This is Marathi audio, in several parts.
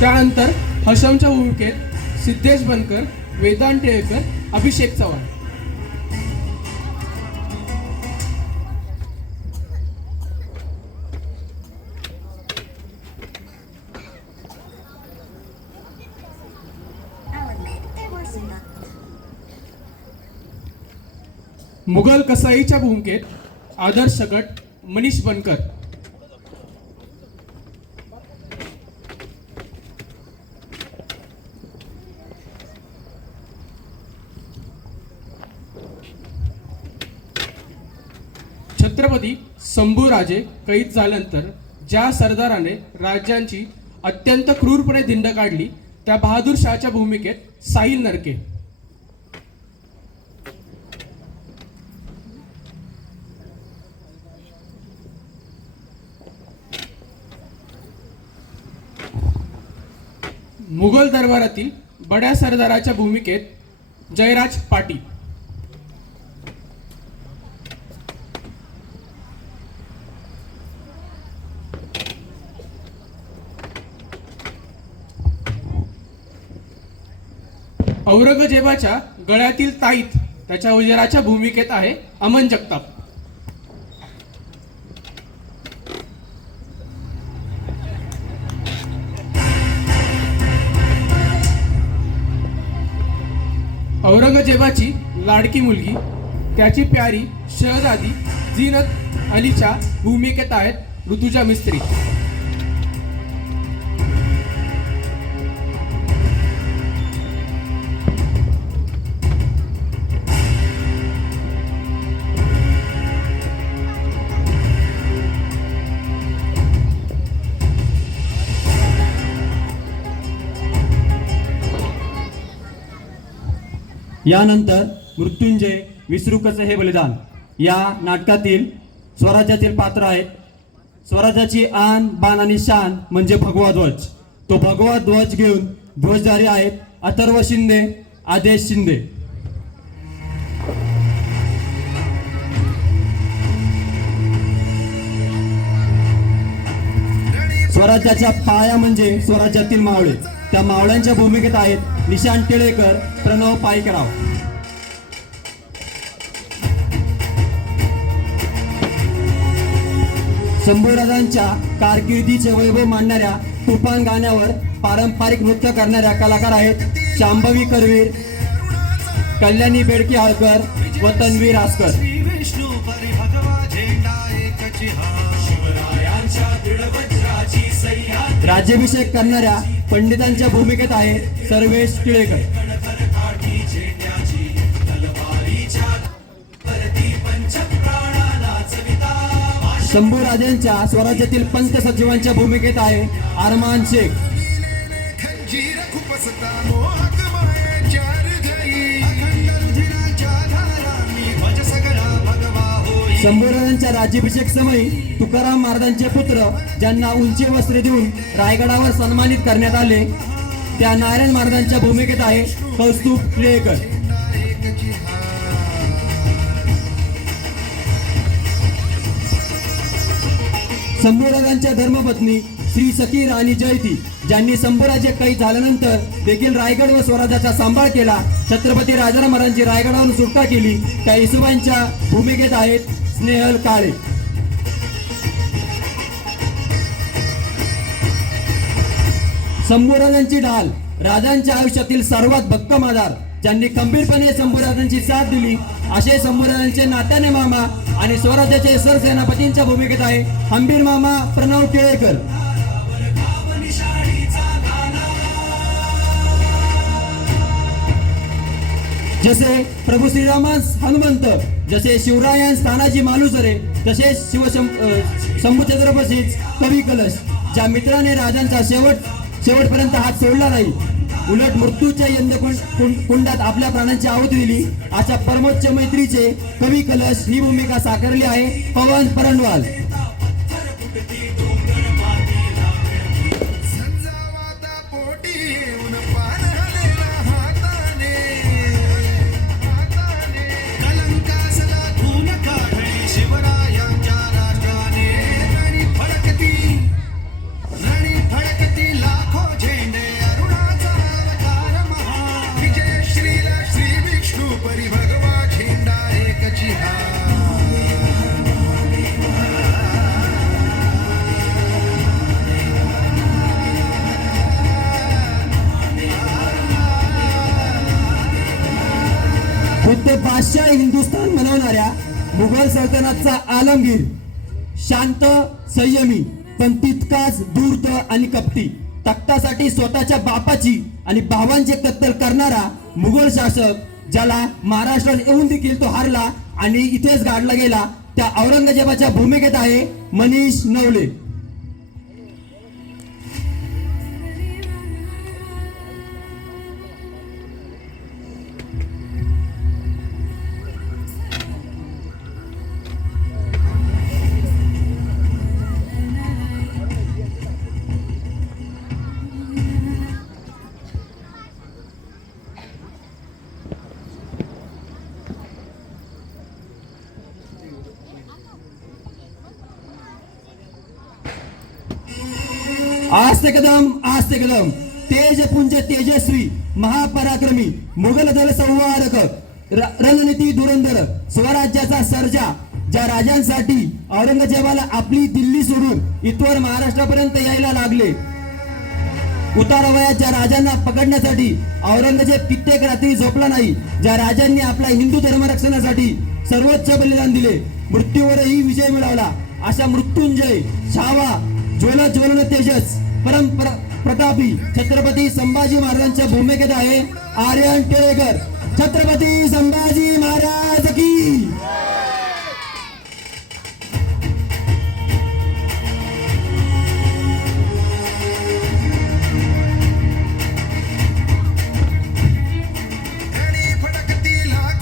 त्यानंतर हशमच्या भूमिकेत सिद्धेश बनकर, वेदांत टिळेकर, अभिषेक चव्हाण. मुघल कसाईच्या भूमिकेत आदर्श गट, मनीष बनकर. छत्रपती संभूराजे कैद झाल्यानंतर ज्या सरदाराने राज्यांची अत्यंत क्रूरपणे धिंड काढली त्या बहादूर शाहच्या भूमिकेत साहिल नरके. मुघल दरबारातील बड्या सरदाराच्या भूमिकेत जयराज पाटील. औरंगजेबाच्या गळ्यातील ताईत त्याच्या वजिराच्या भूमिकेत आहे अमन जगताप. औरंगजेबाची लाडकी मुलगी त्याची प्यारी शहजादी झीनत अलीच्या भूमिकेत आहेत ऋतुजा मिस्त्री. यानंतर मृत्युंजय विसरूकचे हे बलिदान या नाटकातील स्वराज्यातील पात्र आहेत. स्वराज्याची आन बान आणि शान म्हणजे भगवा ध्वज. तो भगवा ध्वज घेऊन ध्वजधारी आहेत अथर्व शिंदे, आदेश शिंदे. स्वराज्याच्या पाया म्हणजे स्वराज्यातील मावळे. त्या मावळ्यांच्या भूमिकेत आहेत निशांत टिळेकर, प्रणव पाईकराव. शंभूराजांच्या कारकिर्दीचे वैभव मांडणाऱ्या तुफान गाण्यावर पारंपरिक नृत्य करणाऱ्या कलाकार आहेत शांभवी करवीर, कल्याणी बेडकी आळकर व तन्वी रासकर. राज्याभिषेक करणाऱ्या पंडितांच्या भूमिकेत आहे सर्वेश टिळेकर. शंभूराजांच्या स्वराज्यातील पंच सचिवांच्या भूमिकेत आहे अरमान शेख. शंभूराजांच्या राज्याभिषेक समयी तुकाराम महाराजांचे पुत्र ज्यांना उंची वस्त्रे देऊन रायगडावर सन्मानित करण्यात आले त्या नारायण महाराजांच्या भूमिकेत आहे कौस्तुभ टिळेकर. शंभूराजांच्या धर्मपत्नी श्री सखी राणी जयती ज्यांनी शंभूराजे कैद झाल्यानंतर देखील रायगड व स्वराज्याचा सांभाळ केला, छत्रपती राजाराम महाराजांची रायगडावरून सुटका केली त्या येसुबाईंच्या भूमिकेत आहेत स्नेहल काळे. शंभूराजांची ढाल राजांच्या आयुष्यातील सर्वात भक्कम आधार ज्यांनी खंबीरपणे शंभूराजांची साथ दिली असे शंभूराजांचे नात्याने मामा आणि स्वराज्याचे सरसेनापतींच्या भूमिकेत आहे हंबीर मामा प्रणव टिळेकर. जसे प्रभू श्रीरामांस हनुमंत, जसे शिवरायांस तानाजी मालुसरे, तसे शंभूछत्रपतीच कवी कलश. ज्या मित्राने राजांचा शेवटपर्यंत हात सोडला नाही, उलट मृत्यूच्या कुंडात आपल्या प्राणांची आहुती दिली, अशा परमोच्च मैत्रीचे कवी कलश ही भूमिका साकारली आहे पवन परनवाल. नुकते बादशाह हिंदुस्थान बनवणाऱ्या मुघल सल्तनतचा आलमगीर शांत संयमी पण तितकाच धूर्त आणि कपटी, तख्तासाठी स्वतःच्या बापाची आणि भावांची कत्तल करणारा मुघल शासक ज्याला महाराष्ट्रात येऊन देखील तो हारला आणि इथेच गाडला गेला, त्या औरंगजेबाच्या भूमिकेत आहे मनीष नवले. आस्ते कदम तेज पुंज तेजस्वी महापराक्रमी मुघल दल संवारक रणनीती धुरंधर स्वराज्याचा सर्जा ज्या राजांसाठी औरंगजेबाला आपली दिल्ली सोडून इथवर महाराष्ट्रापर्यंत यायला लागले, उतारवयात ज्या राजांना पकडण्यासाठी औरंगजेब कित्येक रात्री झोपला नाही, ज्या राजांनी आपला हिंदू धर्म रक्षणासाठी सर्वोच्च बलिदान दिले, मृत्यूवरही विजय मिळवला, अशा मृत्युंजय छावा ज्वल तेजस प्रतापी छत्रपती संभाजी महाराजांच्या भूमिकेत आहे आर्यन टिळेकर. छत्रपती संभाजी महाराज की.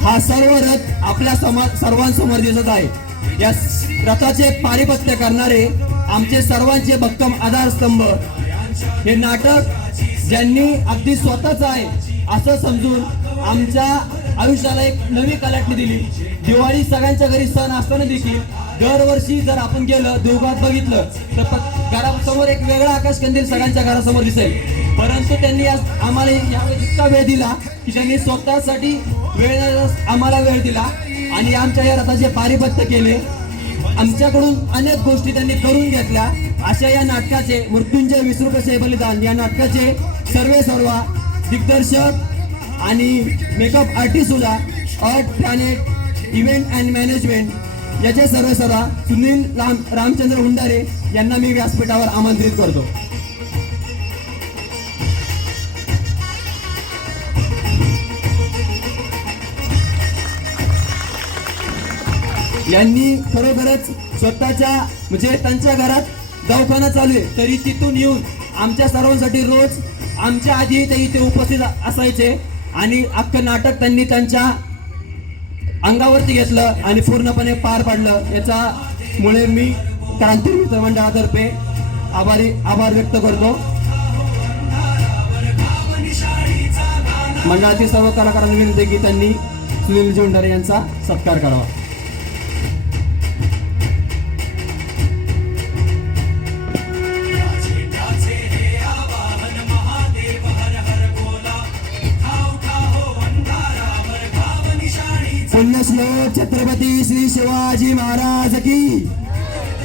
हा सर्व रथ आपल्या सर्वांसमोर दिसत आहे. या रथाचे पारिपत्य करणारे आमचे सर्वांचे भक्कम आधारस्तंभ. हे नाटक ज्यांनी अगदी स्वतःच आहे असं समजून आमच्या आयुष्याला एक नवी कलाटणी दिली. दिवाळी सगळ्यांच्या घरी सण असताना देखील दरवर्षी जर आपण गेलं देवघात बघितलं तर घरासमोर एक वेगळा आकाशकंदील सगळ्यांच्या घरासमोर दिसेल, परंतु त्यांनी आम्हाला यावेळी इतका वेळ दिला की त्यांनी स्वतःसाठी आम्हाला वेळ दिला आणि आमच्या या रथाचे पारिपत्य केले. आमच्याकडून अनेक गोष्टी त्यांनी करून घेतल्या. अशा या नाटकाचे मृत्युंजय विसरू कसे बलिदान या नाटकाचे सर्व दिग्दर्शक आणि मेकअप आर्टिस्ट सुद्धा अर्थ प्लॅनेट इव्हेंट अँड मॅनेजमेंट याचे सर्व सुनील रामचंद्र हुंडारे यांना मी व्यासपीठावर आमंत्रित करतो. यांनी खरोखरच स्वतःच्या म्हणजे त्यांच्या घरात दवाखाना चालू आहे तरी तिथून येऊन आमच्या सर्वांसाठी रोज आमच्या आधी ते इथे उपस्थित असायचे आणि अख्खं नाटक त्यांनी त्यांच्या अंगावरती घेतलं आणि पूर्णपणे पार पाडलं. याच्यामुळे मी क्रांती मित्र मंडळातर्फे आभार व्यक्त करतो. मंडळातील सर्व कलाकारांना विनंती की त्यांनी सुनील जोंडारे यांचा सत्कार करावा. पुण्यश्लोक छत्रपती श्री शिवाजी महाराज की.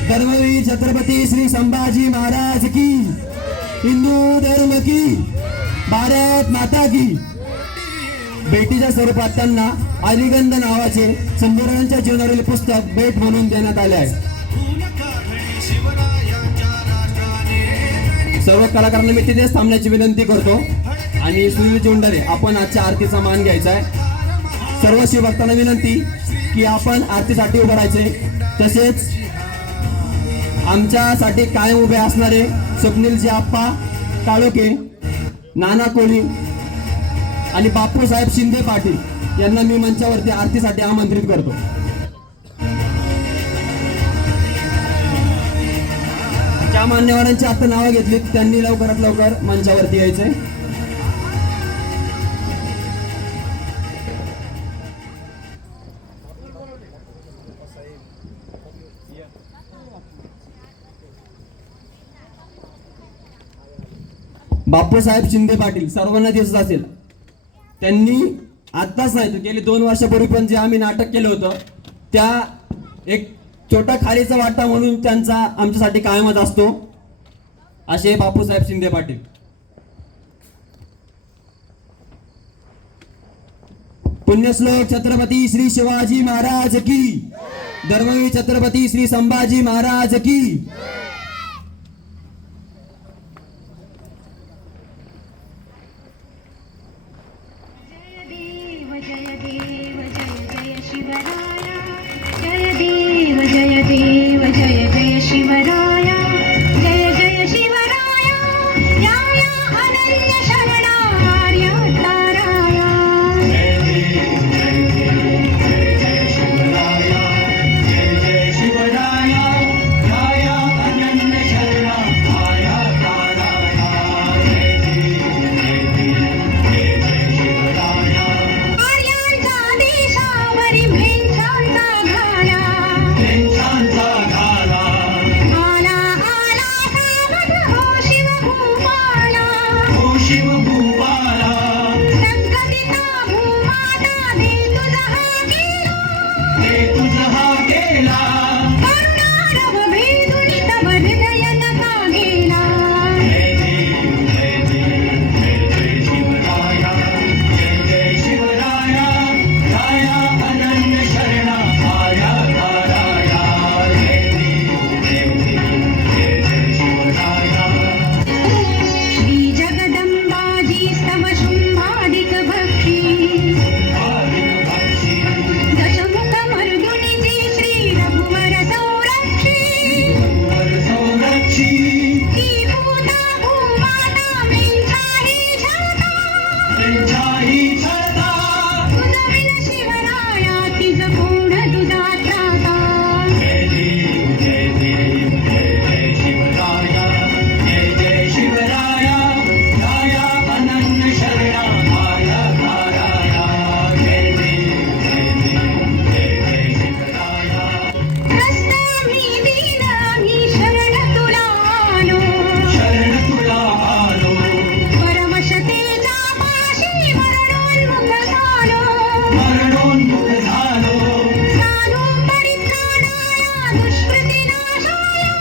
धर्मवीर छत्रपती श्री संभाजी महाराज की. हिंदू धर्म की. भारत माता की. भेटीच्या स्वरूपात त्यांना अलिगंध नावाचे संबोधनांच्या जीवनावरील पुस्तक भेट म्हणून देण्यात आले आहे. सर्व कलाकारांना मी तिथेच थांबण्याची विनंती करतो आणि सुनील जोंडारे आपण आजच्या आरतीचा मान घ्यायचा आहे. सर्व शिवभक्तांना विनंती की आपण आरतीसाठी उभं राहायचे. तसेच आमच्यासाठी कायम उभे असणारे स्वप्नीलजी आप्पा काळोखे, नाना कोळी आणि बापूसाहेब शिंदे पाटील यांना मी मंचावरती आरतीसाठी आमंत्रित करतो. ज्या मान्यवरांची आता नावं घेतली त्यांनी लवकरात लवकर मंचावरती यायचंय. बापूसाहेब शिंदे पाटील सर्वांना दिसत असेल, त्यांनी आत्ताच नाही तर गेली 2 वर्षापूर्वी पण जे आम्ही नाटक केलं होतं त्या एक छोटा खारीचा वाटा म्हणून त्यांचा आमच्यासाठी कायमच असतो. असे बापूसाहेब शिंदे पाटील. पुण्यश्लोक छत्रपती श्री शिवाजी महाराज की, धर्मवीर छत्रपती श्री संभाजी महाराज की. जय देव जय जय शिवराया, जय देव जय देव जय जय शिवराया, जय जय शिवराया, या या अनन्य शरणार्य ताराया. आर्यांच्या देशावरी भेंचांचा घाला, आला आला सावध हो शिवभूपाला, संकटिता भूमाता दे तुझा गेला, करुणारव भेदुनी तव हृदय नका गेला. श्री जगदंबाजी स्तव शुंभादिक भक्षी, दशमुख मर्दुनीची श्री रघुवर संरक्षी, ती भूता भूमाता मेंचाही छळता, तुझ विन शिवराया तिज कोण तुझा त्राता. त्रस्त मी दीन मी शरण तुला आलो, परवशतेच्या पाशी मरणोन्मुख झालो, साधू परित्राणाया दुष्कृतिनाशाया,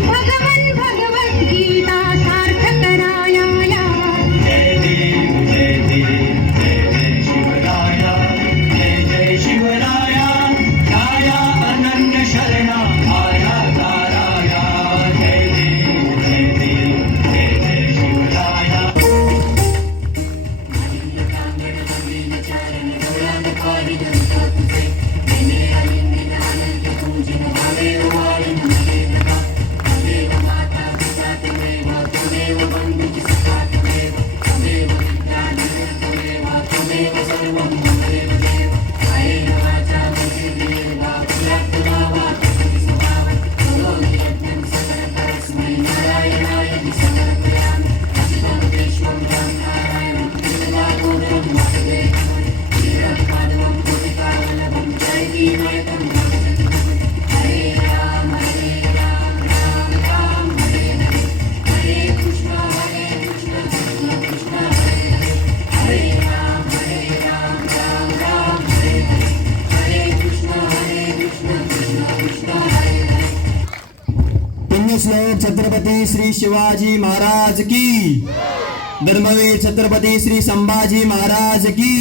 भगवन् भगवद्गीता सार्थ कराया. पुण्यश्लोक छत्रपती श्री शिवाजी महाराज की, धर्मवीर छत्रपती श्री संभाजी महाराज की.